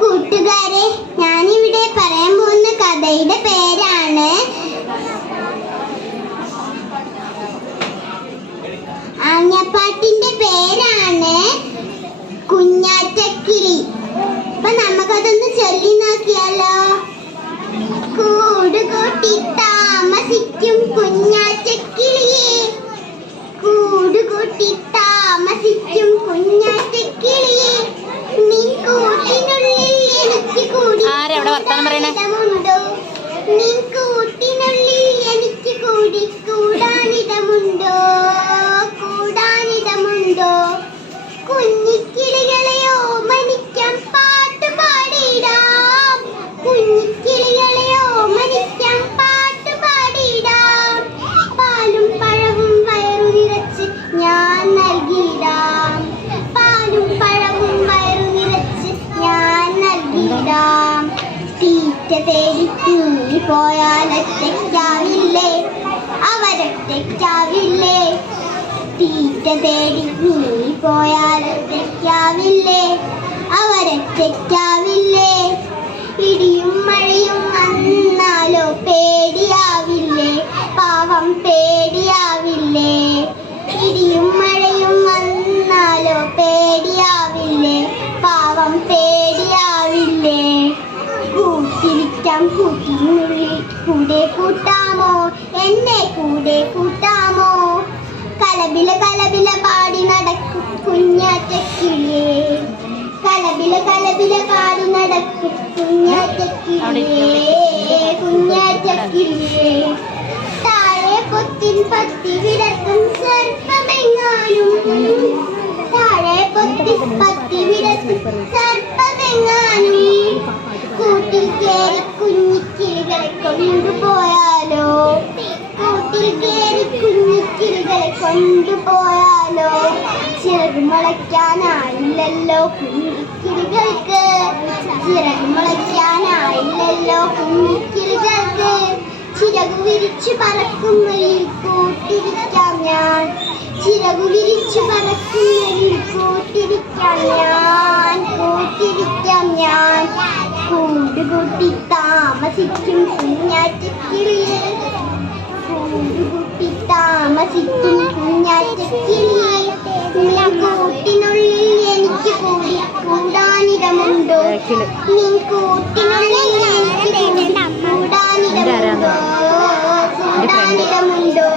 കൂട്ടുകാരെ, ഞാനിവിടെ പറയാൻ പോകുന്ന കഥയുടെ പേരാണ് ആഞ്ഞപ്പാട്ടിന്റെ പേരാണ് കുഞ്ഞാറ്റക്കിളി. അപ്പൊ നമുക്കതൊന്ന് ചൊല്ലി നോക്കിയാലോ. കൂടുകൂട്ടി താമസിക്കും കുഞ്ഞാറ്റക്കിളിയെ, കൂടുകൂട്ടി താമസിക്കും കുഞ്ഞാറ്റക്കിളിയെ, നീ കൂട്ടിനുള്ളിൽ എനിക്ക് കൂടാനിടമുണ്ടോ, നീ കൂട്ടിനുള്ളിൽ എനിക്ക് കൂടാനിടമുണ്ടോ, കൂടാനിടമുണ്ടോ. കുഞ്ഞിക്കിളികളെ ഓമനിക്കാൻ പാട്ടുപാടിടാം, കുഞ്ഞിക്കിളികളെ ഓമനിക്കാൻ പാട്ടുപാടിടാം. പാലും പഴവും വയറു നിറച്ച് ഞാൻ നൽകിയിടാം, പാലും പഴവും വയറു നിറച്ച് ഞാൻ നൽകിയിടാം. തീറ്റ തേടി നീ പോയാലൊറ്റയ്ക്കാവില്ലേ, അവരൊറ്റയ്ക്കാവില്ലേ. തീറ്റ തേടി നീ പോയാലൊറ്റയ്ക്കാവില്ലേ, അവരൊറ്റയ്ക്കാവില്ലേ. ഇടിയും മഴയും വന്നാലോ പേടിയാവില്ലേ, പാവം പേടിയാവില്ലേ. ഇടിയും മഴയും വന്നാലോ പേടിയാവില്ലേ, പാവം പേടിയാവില്ലേ. കൂട്ടിരിക്കാം കൂട്ടിനുള്ളിൽ കൂടെ കൂട്ടാമോ, എന്നെ കൂടെ കൂട്ടാമോ. കലബില കലബില പാടി നടക്കും കുഞ്ഞാറ്റക്കിളിയെ, കലബില കലബില പാടി നടക്കും കുഞ്ഞാറ്റക്കിളിയെ, കുഞ്ഞാറ്റക്കിളിയെ. താഴെ പൊത്തിൻ പത്തി വിടർത്തും സർപ്പമെങ്ങാനും, താഴെ പൊത്തിൻ പത്തി വിടർത്തും സർപ്പമെങ്ങാനും. കൂട്ടിൽ കേറി കുഞ്ഞിക്കിളികളെ കൊണ്ടുപോയാലോ, കൂട്ടിൽ കേറി കുഞ്ഞിക്കിളികളെ കൊണ്ടുപോയാലോ. ചിറക് മുളയ്ക്കാനായില്ലല്ലോ കുഞ്ഞിക്കിളികൾക്ക്, ചിറക് മുളയ്ക്കാനായില്ലല്ലോ കുഞ്ഞിക്കിളികൾക്ക്. ചിറകു വിരിച്ചു പറക്കുന്നതിൽ കൂട്ടിരിക്കാം ഞാൻ, ചിറകു വിരിച്ചു പറക്കുന്നതിൽ കൂട്ടിരിക്കാം ഞാൻ, കൂട്ടിരിക്കാം ഞാൻ. കൂടുകൂട്ടി താമസിക്കും കുഞ്ഞാറ്റക്കിളിയെ, കൂടുകൂട്ടി താമസിക്കും കുഞ്ഞാറ്റക്കിളിയെ, നീ കൂട്ടിനുള്ളിൽ എനിക്ക് കൂടാനിടമുണ്ടോ, നീ കൂട്ടിനുള്ളിൽ എനിക്ക് കൂടാനിടമുണ്ടോ, കൂടാനിടമുണ്ടോ.